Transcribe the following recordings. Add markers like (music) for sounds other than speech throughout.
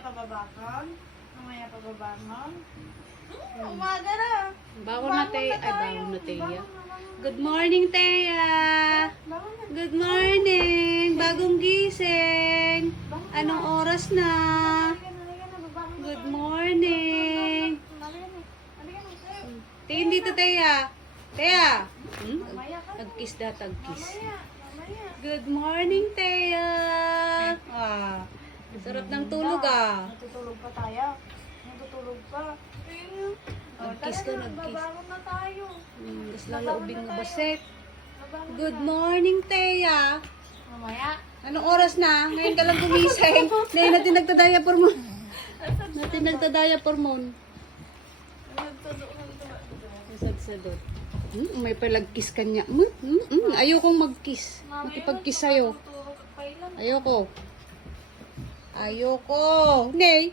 pababa ma'am. Mamaya pababa ma'am. Hmm, umaga na. Bawon na, Teya. Ay, bawon na, Teya. Good morning, Teya. Good morning. Bagong gising. Anong oras na? Good morning. Tingin dito, Teya. Teya. Hmm? Tagkis da, tagkis. Good morning, Teya. Ah sarap ng tulog ah. Natutulog pa tayo. Natutulog pa. Nag-kiss ka, na, nag-kiss. Babangon na tayo. Hmm, Tapos lalaubing mo baset. Good morning, Teya. Mamaya. Anong oras na? Ngayon ka lang gumising. (laughs) Ngayon natin nagtadaya por mo. Natin nagtadaya nagtulog. Sadsadot. Hmm, may palagkiss ka niya. Hmm, hmm, hmm. Ayokong mag-kiss. Makipag-kiss sa'yo. Kailan? Ayoko. Ayoko. Hindi.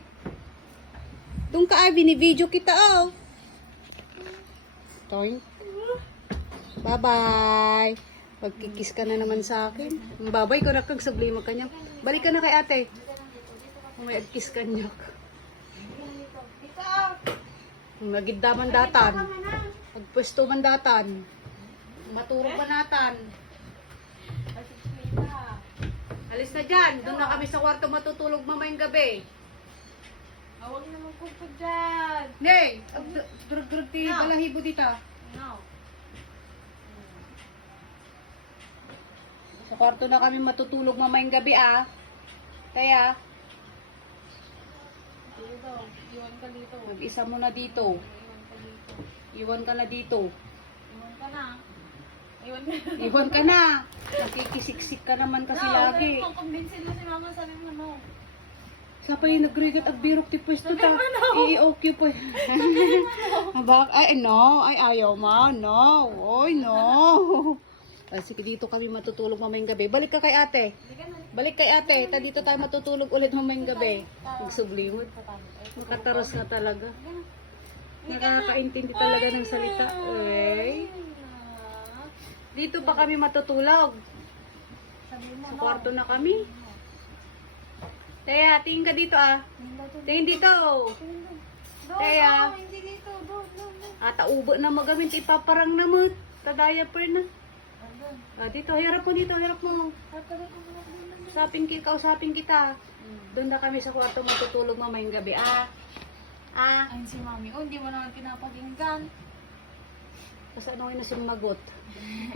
Doon ka ay, binibideo kita oh. Toing. Bye-bye. Pagkikiss ka na naman sa akin. Babay ko na kag sablima ka niya. Balik ka na kay ate. May kiss ka niya. Dito ah. Magidda mandatan. Tama na. Pagpwesto mandatan. Maturog manatan. Alis na dyan. Doon na kami sa kwarto matutulog mamayang gabi. Awag na magpupod dyan. Nay, durug-durug ti No. balahibo dito. No. Sa kwarto na kami matutulog mamayang gabi ah. Kaya, Dito. Iwan ka dito. mag-isa mo na dito. Iwan ka dito. Iwan ka na dito. Iwan ka na. Iwan na. Iwan ka na. Nakikisiksik ka naman kasi lagi. Kung kumbinsin mo si mama, sabi mo no. Sa pa yung nagrigat at birok ti pwesto ta. I-okay po. Mabak, (laughs) ay no, ay ayaw ma, no. Oy, no. Sige, dito kami matutulog mamayang gabi. Balik ka kay ate. Balik kay ate. Ta dito tayo matutulog ulit mamayang gabi. Magsublimot. Makataros na talaga. Nakakaintindi talaga ng salita. Uy. Dito pa kami matutulog. Mo Sa kwarto na kami. Teya, tingin ka dito ah. Tingin dito. Doon, Kaya- oh, hindi dito. Doon, doon, doon. Ata ubo na magamit ipaparang namut. Tadaya pa na. Ah, dito, harap mo dito, harap mo. Usapin kita, usapin kita. Doon na kami sa kwarto matutulog mamayang gabi. Ah. Ah. Ayun si mami. Oh, hindi mo naman pinapakinggan. Kasi ano na sumagot?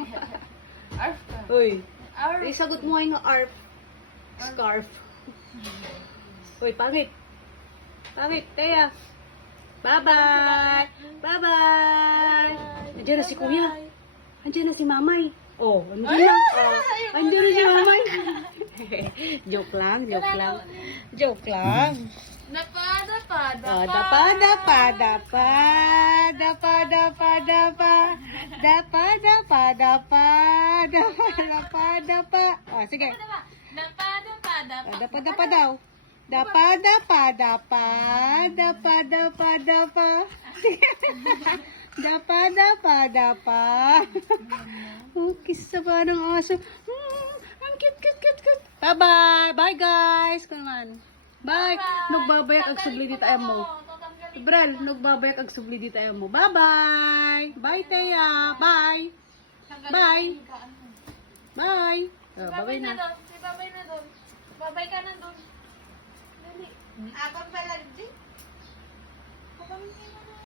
(laughs) Arf ka. Uy. Arf. Ay, sagot mo ay nga arf. Scarf. (laughs) Uy, pangit. Pangit, Teya. Bye-bye. Bye-bye. Andiyan na si kuya. Andiyan na si mamay. Oh, andiyan na. Oh, andiyan na si mamay. (laughs) joke lang, joke lang. Joke lang dapa, dapa. Oh, dapa, dapa, dapa. Dapa, dapa, dapa. Dapa, dapa, dapa. Dapa, dapa, dapa. Oh, sige. Dapa, dapa, dapa. Dapa, dapa daw. Dapa, dapa, dapa. Dapa, dapa, dapa. Dapa, dapa, dapa. Oh, kiss sa ba ng aso. Hmm, ang cute, cute, cute, cute. Bye-bye. Bye, guys. Come on. Bye. Nagbabayak ang subli di tayo mo. Brel, nagbabayak ang subli di tayo mo. Bye-bye. Bye, Thea. Bye. Bye. Bye. Oh, babay na. Babay na doon. Babay ka na doon. Dali. Hmm? Abang palagdi. Abang palagdi.